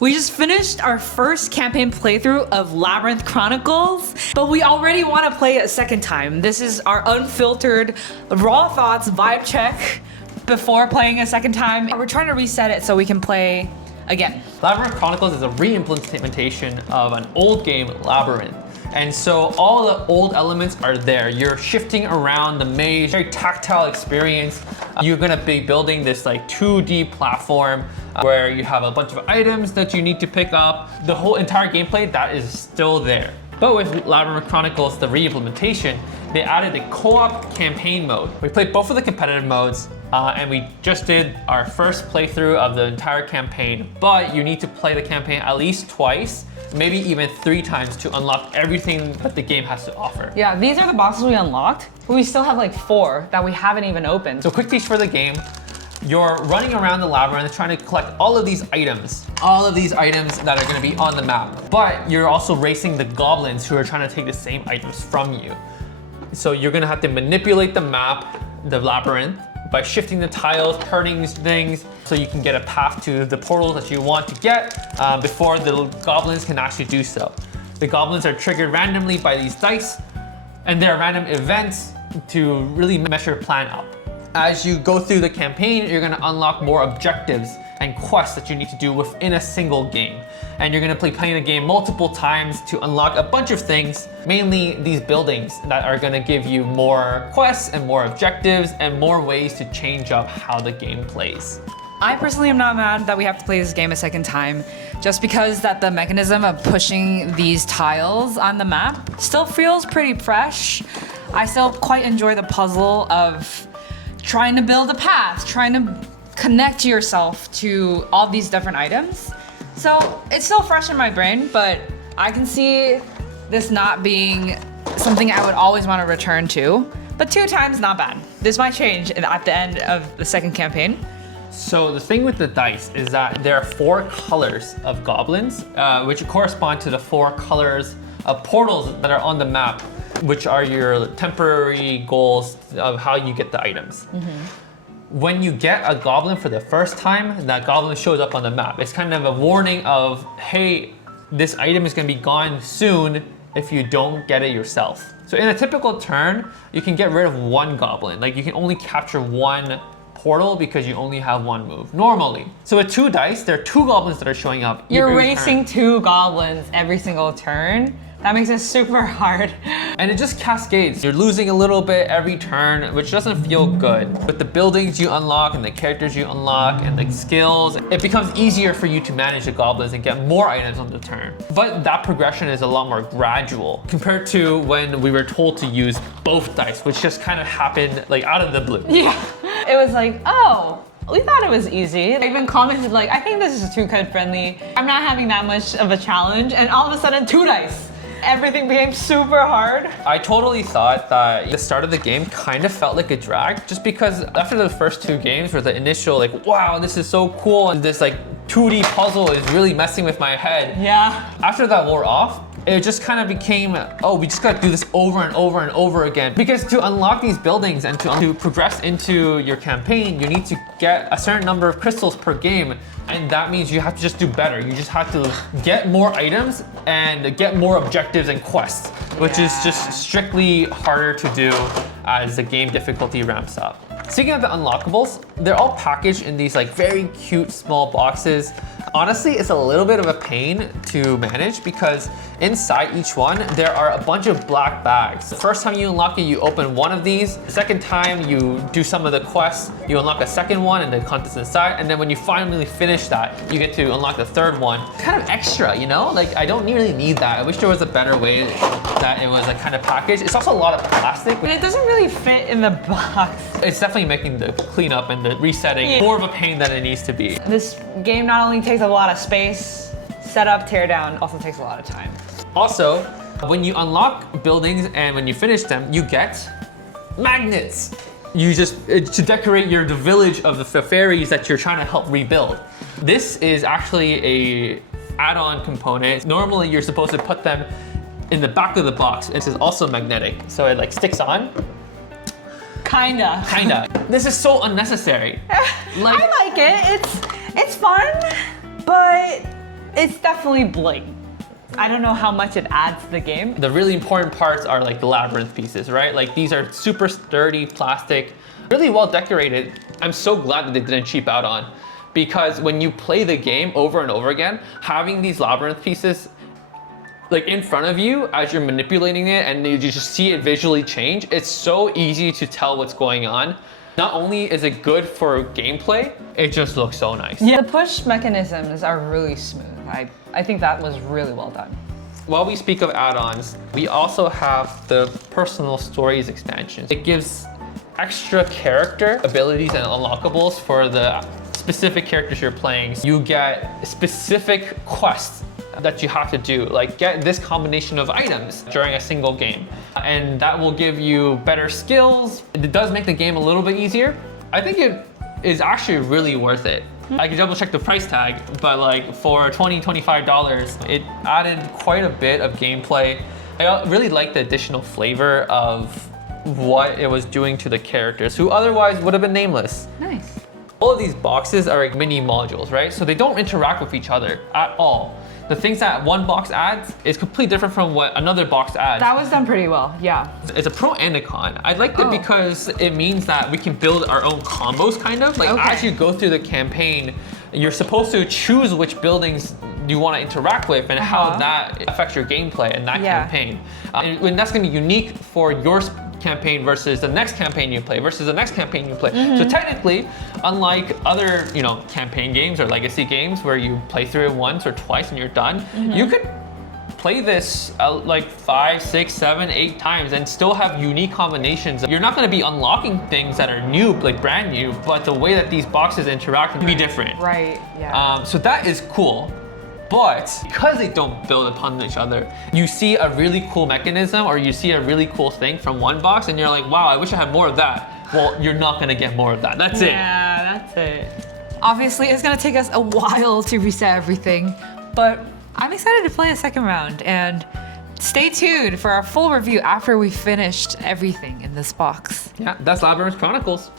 We just finished our first campaign playthrough of Labyrinth Chronicles, but we already want to play it a second time. This is our unfiltered, raw thoughts vibe check before playing a second time. We're trying to reset it so we can play again. Labyrinth Chronicles is a re-implementation of an old game, Labyrinth. And so all the old elements are there. You're shifting around the maze, very tactile experience. You're gonna be building this like 2D platform where you have a bunch of items that you need to pick up. The whole entire gameplay, that is still there. But with Labyrinth Chronicles, the re-implementation, they added a co-op campaign mode. We played both of the competitive modes, and we just did our first playthrough of the entire campaign, but you need to play the campaign at least twice, maybe even 3 times to unlock everything that the game has to offer. Yeah, these are the boxes we unlocked, but we still have like 4 that we haven't even opened. So quick teach for the game. You're running around the labyrinth trying to collect all of these items that are gonna be on the map. But you're also racing the goblins who are trying to take the same items from you. So you're gonna have to manipulate the map, the labyrinth, by shifting the tiles, turning things, so you can get a path to the portal that you want to get before the goblins can actually do so. The goblins are triggered randomly by these dice, and there are random events to really mess your plan up. As you go through the campaign, you're gonna unlock more objectives and quests that you need to do within a single game. And you're gonna playing the game multiple times to unlock a bunch of things, mainly these buildings that are gonna give you more quests and more objectives and more ways to change up how the game plays. I personally am not mad that we have to play this game a second time, just because that the mechanism of pushing these tiles on the map still feels pretty fresh. I still quite enjoy the puzzle of trying to build a path, trying to connect yourself to all these different items. So it's still fresh in my brain, but I can see this not being something I would always want to return to. But 2 times, not bad. This might change at the end of the second campaign. So the thing with the dice is that there are 4 colors of goblins, which correspond to the 4 colors of portals that are on the map, which are your temporary goals of how you get the items. When you get a goblin for the first time, that goblin shows up on the map. It's kind of a warning of, hey, this item is gonna be gone soon if you don't get it yourself. So in a typical turn, you can get rid of 1 goblin. Like you can only capture 1 portal because you only have 1 move, normally. So with 2 dice, there are 2 goblins that are showing up. You're racing 2 goblins every single turn. That makes it super hard. And it just cascades. You're losing a little bit every turn, which doesn't feel good. With the buildings you unlock and the characters you unlock and the skills, it becomes easier for you to manage the goblins and get more items on the turn. But that progression is a lot more gradual compared to when we were told to use both dice, which just kind of happened like out of the blue. Yeah, it was like, oh, we thought it was easy. I even commented like, I think this is too kid friendly. I'm not having that much of a challenge. And all of a sudden 2 dice. Everything became super hard. I totally thought that the start of the game kind of felt like a drag, just because after the first 2 games were the initial like, wow, this is so cool, and this like 2D puzzle is really messing with my head. Yeah. After that wore off, it just kind of became, oh, we just gotta do this over and over and over again. Because to unlock these buildings and to progress into your campaign, you need to get a certain number of crystals per game. And that means you have to just do better. You just have to get more items and get more objectives and quests, which is just strictly harder to do as the game difficulty ramps up. Speaking of the unlockables, they're all packaged in these like very cute small boxes. Honestly, it's a little bit of a pain to manage because inside each one, there are a bunch of black bags. The first time you unlock it, you open one of these. The second time you do some of the quests, you unlock a second one and the contents inside. And then when you finally finish that, you get to unlock the third one. Kind of extra, you know? Like I don't really need that. I wish there was a better way that it was like kind of packaged. It's also a lot of plastic. And it doesn't really fit in the box. It's definitely making the cleanup and the resetting more of a pain than it needs to be. This game not only takes a lot of space, set up, tear down, also takes a lot of time. Also, when you unlock buildings and when you finish them, you get magnets. You just, to decorate the village of the fairies that you're trying to help rebuild. This is actually a add-on component. Normally you're supposed to put them in the back of the box. This is also magnetic, so it like sticks on. Kinda. This is so unnecessary. I like it. It's fun, but It's definitely bling. I don't know how much it adds to the game. The really important parts are like the labyrinth pieces, right? Like these are super sturdy plastic, really well decorated. I'm so glad that they didn't cheap out on, because when you play the game over and over again, having these labyrinth pieces like in front of you as you're manipulating it and you just see it visually change, it's so easy to tell what's going on. Not only is it good for gameplay, it just looks so nice. Yeah, the push mechanisms are really smooth. I think that was really well done. While we speak of add-ons, we also have the personal stories expansions. It gives extra character abilities and unlockables for the specific characters you're playing. You get specific quests that you have to do, like get this combination of items during a single game. And that will give you better skills. It does make the game a little bit easier. I think it is actually really worth it. I can double check the price tag, but like for $20, $25, it added quite a bit of gameplay. I really like the additional flavor of what it was doing to the characters who otherwise would have been nameless. Nice. All of these boxes are like mini modules, right? So they don't interact with each other at all. The things that one box adds is completely different from what another box adds. That was done pretty well, yeah. It's a pro and a con. I liked it because it means that we can build our own combos, kind of. Like as you go through the campaign, you're supposed to choose which buildings you want to interact with and how that affects your gameplay in that campaign. And that's going to be unique for your campaign versus the next campaign you play versus the next campaign you play. So technically, unlike other campaign games or legacy games where you play through it once or twice and you're done, you could play this like 5, 6, 7, 8 times and still have unique combinations. You're not going to be unlocking things that are new, like brand new, but the way that these boxes interact can be different. Right, yeah. So that is cool. But because they don't build upon each other, you see a really cool mechanism or you see a really cool thing from one box and you're like, wow, I wish I had more of that. Well, you're not gonna get more of that. That's it. Yeah, that's it. Obviously, it's gonna take us a while to reset everything, but I'm excited to play a second round and stay tuned for our full review after we finished everything in this box. Yeah, that's Labyrinth Chronicles.